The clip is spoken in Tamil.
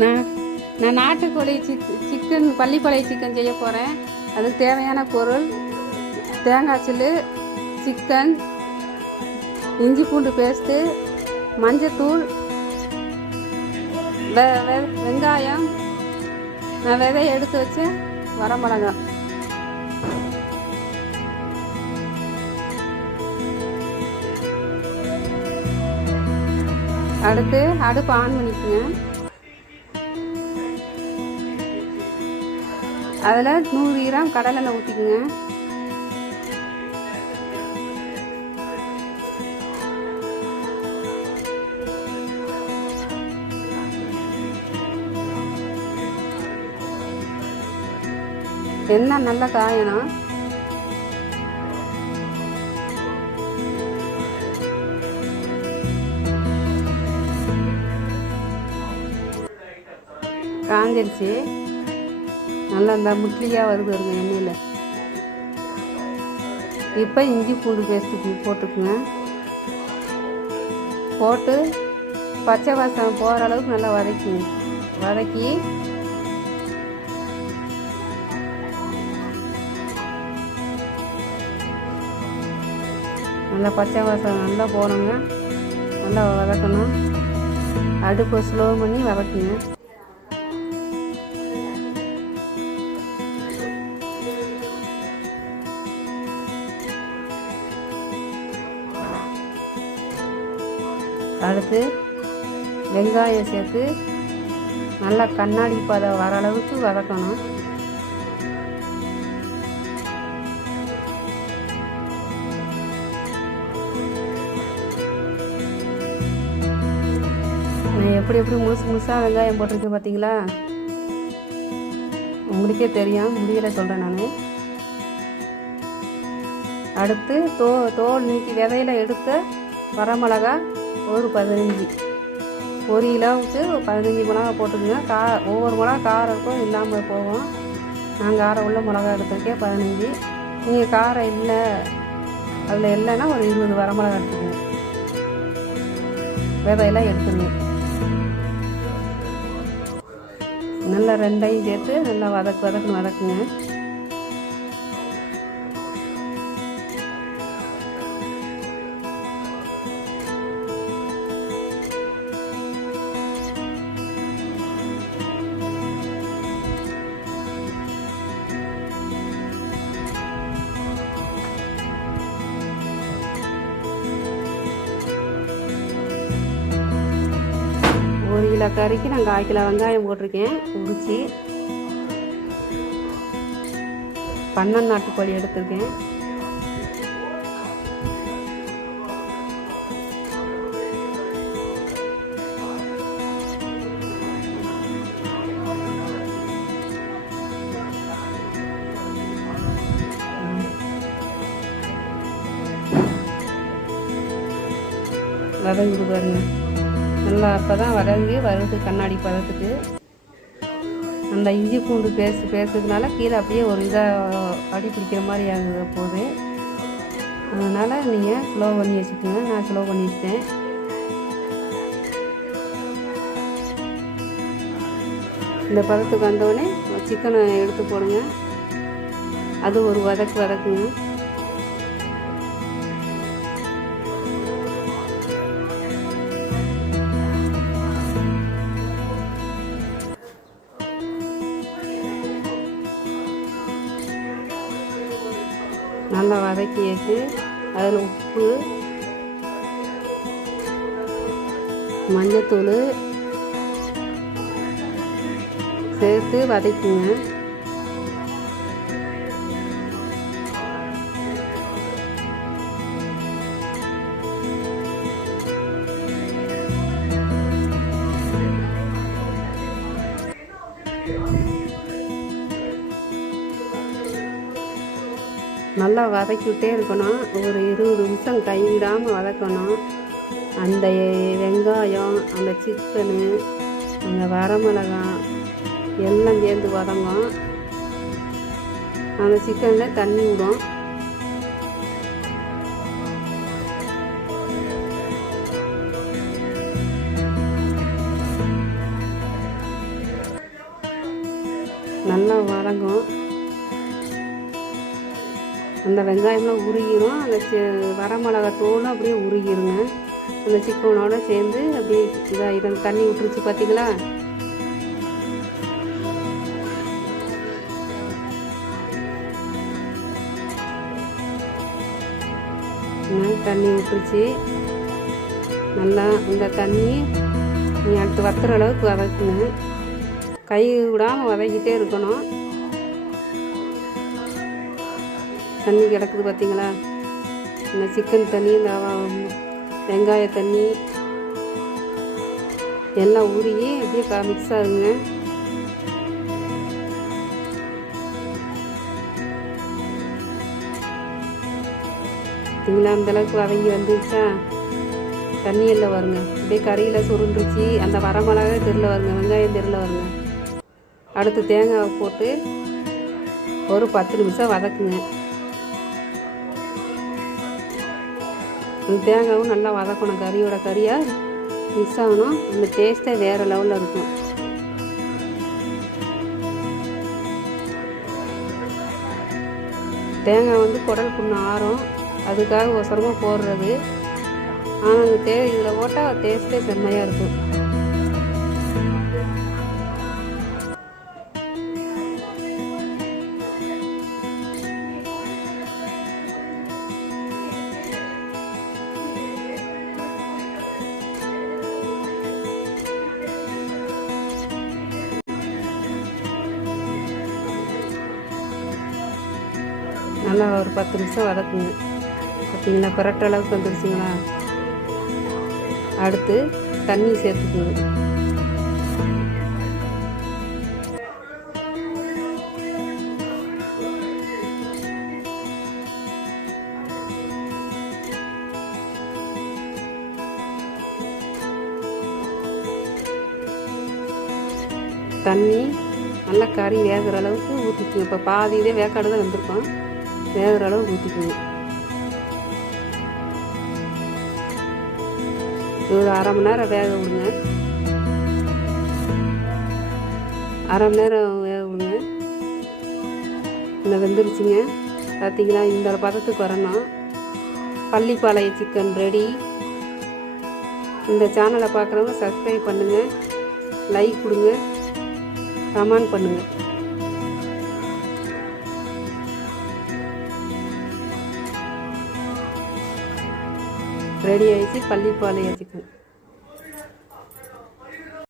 நான் நான் நாட்டுக்கோழி சிக்கன் பள்ளிப்பாளைய சிக்கன் செய்ய போகிறேன். அதுக்கு தேவையான பொருள் தேங்காய் சில்லு, சிக்கன், இஞ்சி பூண்டு பேஸ்ட்டு, மஞ்சத்தூள், வெங்காயம், நான் விதையை எடுத்து வச்சேன், வரமிளகாய். அடுத்து அடுப்பு ஆன் பண்ணிக்கோங்க. அதில் 100 கிராம் கடலெண்ணெய் ஊற்றிக்குங்க. எண்ணெய் நல்லா காயணும். காஞ்சிருச்சு. நல்லா இந்த முட்லியாக வருது வருங்க எண்ணெயில். இப்போ இஞ்சி பூண்டு பேஸ்ட்டு போட்டுக்குங்க. போட்டு பச்சை வாசம் போகிற அளவுக்கு நல்லா வதக்கி நல்லா பச்சை வாசம் நல்லா போகணுங்க. நல்லா வதக்கணும். அடுப்பை ஸ்லோ பண்ணி வதக்குங்க. அடுத்து வெங்காயம் சேர்த்து நல்லா கண்ணாடி பதம் வர அளவுக்கு வதக்கணும். நான் எப்படி முழுசாக வெங்காயம் போட்டிருக்கேன் பார்த்தீங்களா? உங்களுக்கே தெரியும், முடியலை சொல்கிறேன் நான். அடுத்து தோல் நீக்கி விதையில எடுத்த வரமிளகா ஒரு 15, 1 கிலோவுக்கு 15 மிளகா போட்டுக்குங்க. ஒவ்வொரு மிளகா காரம் இருக்கும், இல்லாமல் போகும். நான் காரம் உள்ள மிளகா எடுத்துருக்கேன் 15. நீங்கள் காரம் இல்லை அதில் இல்லைன்னா ஒரு 20 வரமிளகா எடுத்துக்கோங்க. விதையெல்லாம் எடுத்துருங்க. நல்லா ரெண்டையும் சேர்த்து நல்லா வதக்குங்க. ஒரு கிலோ கறிக்கு நான் 1/4 கிலோ வெங்காயம் போட்டிருக்கேன். உரிச்சி 12 நாட்டுக்கோழி எடுத்திருக்கேன். வதங்குது பாருங்க. நல்லா அப்போ தான் வதங்கி வருது கண்ணாடி பதத்துக்கு. அந்த இஞ்சி பூண்டு பேசுறதுனால கீழே அப்படியே ஒரு இதாக அடி பிடிக்கிற மாதிரி ஆகுது போகுது. அதனால் நீங்கள் ஸ்லோ பண்ணி வச்சுக்கோங்க. நான் ஸ்லோ பண்ணி வச்சிட்டேன். இந்த பதத்துக்கு வந்தோடனே சிக்கனை எடுத்து போடுங்க. அது ஒரு வதக்குங்க. நல்லா வதக்கி வச்சு அதில் உப்பு, மஞ்சத்தூள் சேர்த்து வதக்குங்க. நல்லா வதக்கிவிட்டே இருக்கணும். ஒரு 20 நிமிஷம் கைவிடாமல் வதக்கணும். அந்த வெங்காயம், அந்த சிக்கனு, அந்த வரமிளகாய் எல்லாம் சேர்ந்து வதங்கும். அந்த சிக்கனில் தண்ணி விடும். நல்லா வதங்கும். அந்த வெங்காயம்லாம் உருகிரும். அந்த வரமிளகா தூளும் அப்படியே உருகிருங்க. அந்த சிக்கனோட சேர்ந்து அப்படியே இதை தண்ணி விட்டுருச்சு பார்த்தீங்களா? தண்ணி விட்டுருச்சு. நல்லா இந்த தண்ணி நீ அடுத்து வத்துற அளவுக்கு வதக்குங்க. கை விடாமல் வதக்கிட்டே இருக்கணும். தண்ணி கிடக்குது பார்த்தீங்களா? இந்த சிக்கன் தண்ணி, இந்த வெங்காய தண்ணி எல்லாம் உருகி அப்படியே மிக்ஸ் ஆகுங்க. பார்த்தீங்களா? அந்தளவுக்கு வதங்கி வந்துருச்சா? தண்ணி எல்லாம் வருங்க. அப்படியே கறியில் சுருண்டுருச்சு. அந்த வரமிளகா தெருல வருங்க, வெங்காயம் தெருல வருங்க. அடுத்து தேங்காவை போட்டு ஒரு 10 நிமிஷம் வதக்குங்க. அந்த தேங்காயும் நல்லா வதக்கணும். கறியோட கறியாக மிக்ஸ் ஆகணும். அந்த டேஸ்ட்டே வேறு லெவலில் இருக்கும். தேங்காய் வந்து குடல் புண்ணு ஆறும், அதுக்காக ஒசரமாக போடுறது. ஆனால் அந்த இதில் போட்டால் டேஸ்ட்டே செம்மையாக இருக்கும். நல்லா ஒரு 10 நிமிஷம் வதக்குங்க. பார்த்தீங்களா? பரட்ட அளவுக்கு வந்துடுச்சுங்களா? அடுத்து தண்ணி சேர்த்துக்குங்க. தண்ணி நல்லா கறி வேகிற அளவுக்கு ஊற்றிக்குங்க. இப்போ பாதி இதே வேக்காடு தான் வந்திருக்கோம். வேகிற அளவுக்கு ஊற்றிக்குங்க. ஒரு 1/2 மணி நேரம் வேக விடுங்க. 1/2 மணி நேரம் வேக விடுங்க. இந்த வெந்துருச்சுங்க. பார்த்தீங்களா? இந்த பதத்துக்கு வரணும். Pallipalayam chicken ready. இந்த சேனலை பார்க்குறவங்க சப்ஸ்கிரைப் பண்ணுங்கள், லைக் கொடுங்க, கமெண்ட் பண்ணுங்கள். ரெடி ஆயிடுச்சு பள்ளிப்பாளைய சிக்கன்.